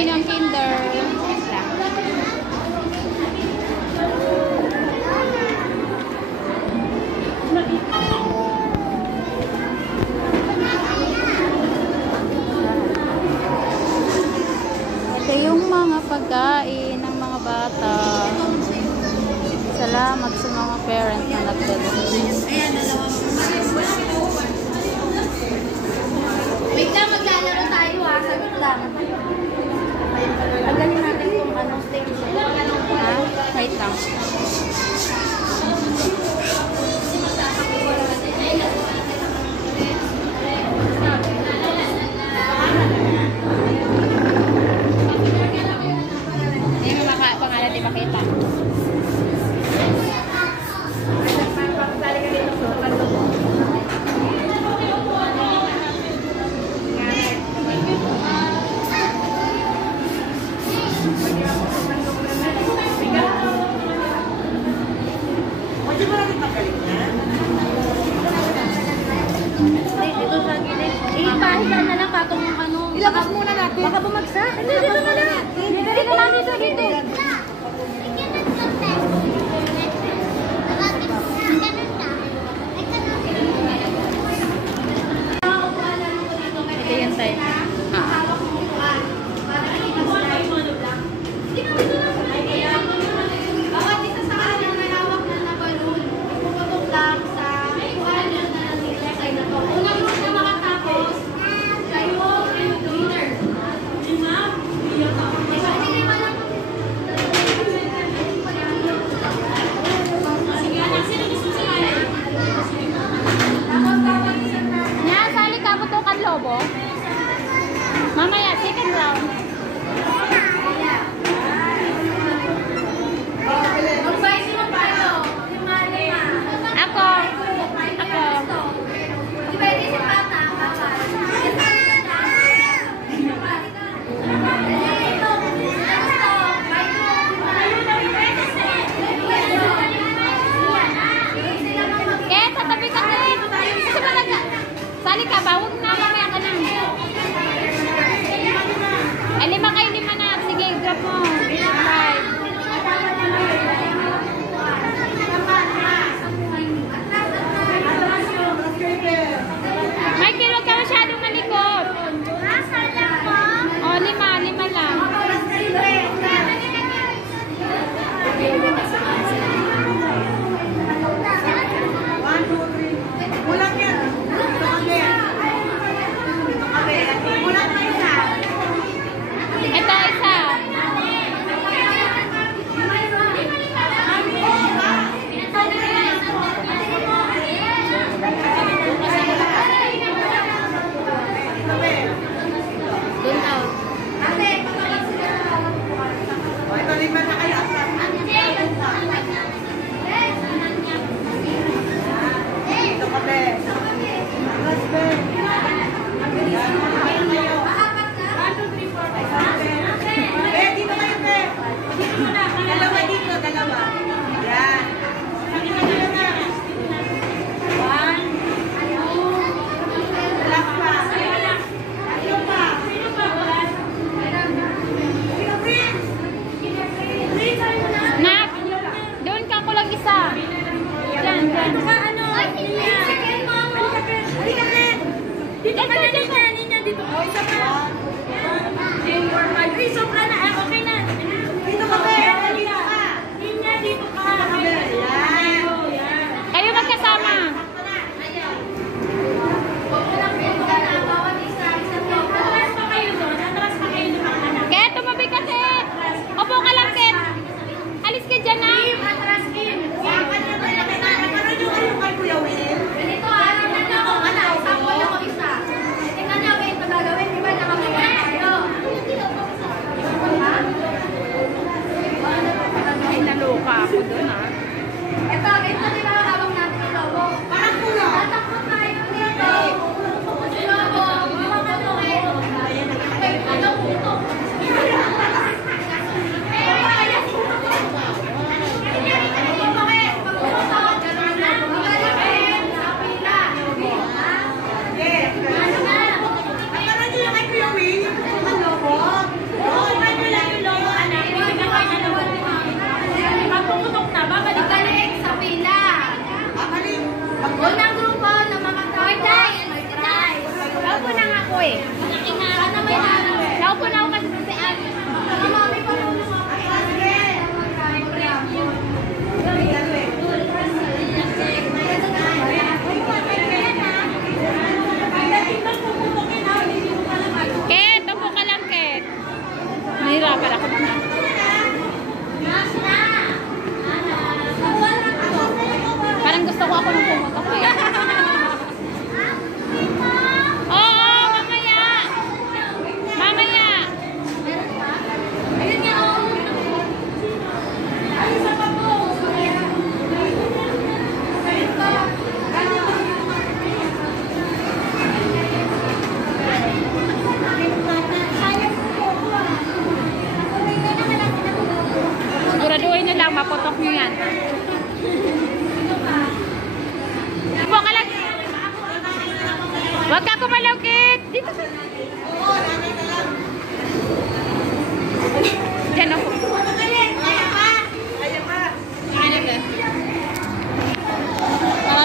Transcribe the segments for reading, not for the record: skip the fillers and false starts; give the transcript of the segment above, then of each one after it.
Ninong Kinder. Ito yung mga pagkain ng mga bata. Salamat sa mga parents na nagdala. Wait lang, maglalaro tayo ha. Sagot lang. Tagalin natin kung anong stage. Ha? Wait lang. Hindi mo pangalan di makita. Dito sa gilid. Ipahiga na lang patong yung ano. Ilabas muna natin. Baka bumagsak. Hindi, dito na lang. Dito lang, dito. Ito yan tayo.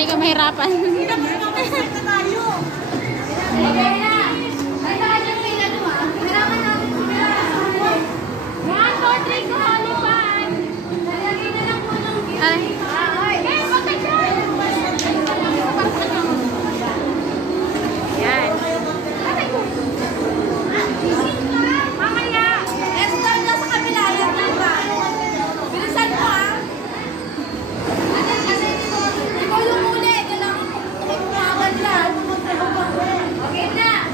Hindi ka mahirapan. Ay. Yan. Okay na.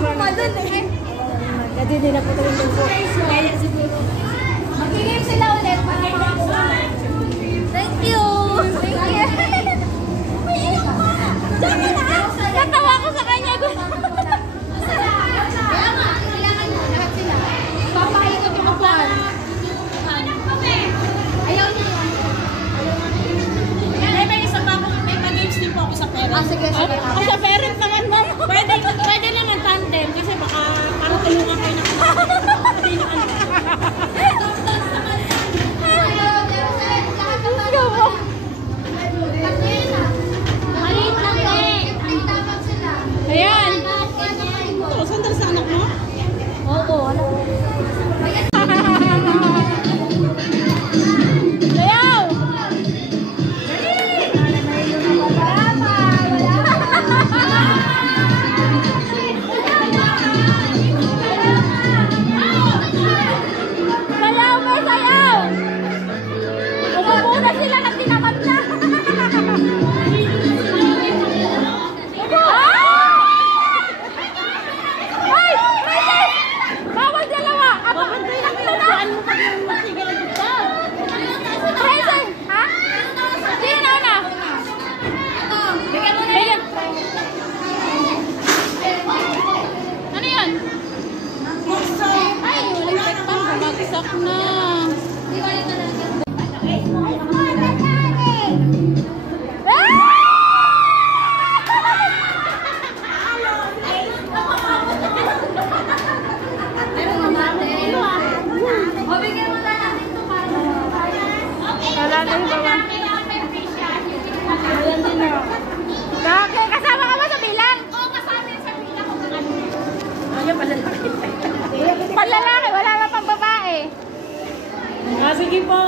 pumadun eh. Kasi hindi na po ito yung lupo. Kaya siguro. Mag-game sila ulit para makakuha. Thank you. Thank you. May iyak pa. Diyan ka na. Natawa ko sa kanya. Kaya nga, kailangan mo lahat sila. Papakikot yung upuan. Ayaw niya yun. May isa pa ako. May pa-games din po ako sa parent. Ah, sige, sige. Sa parent naman, ma'am. Pwede naman tandem kasi baka parang tulungan kayo na. Hindi na ano. Maliit lang eh. Ayan. Ito, sandal sa anak mo? Oo, alam mo. Sayaw! Sayaw, may sayaw! Umubuna sila na tinamad na. Ay! Princess! Bawal dalawa! Abantay lang ito na! Saan mo pag masigil ang dito? Princess! Ha? Sino na una? Bigyan mo na yan. Ano yan? Ay! Walang petang. Bumagsak na. Okay, kasama ka ba sa bilang? Oo, kasama sa bilang. Ayaw, palalaki. Palalaki, wala na pang babae. Sige po.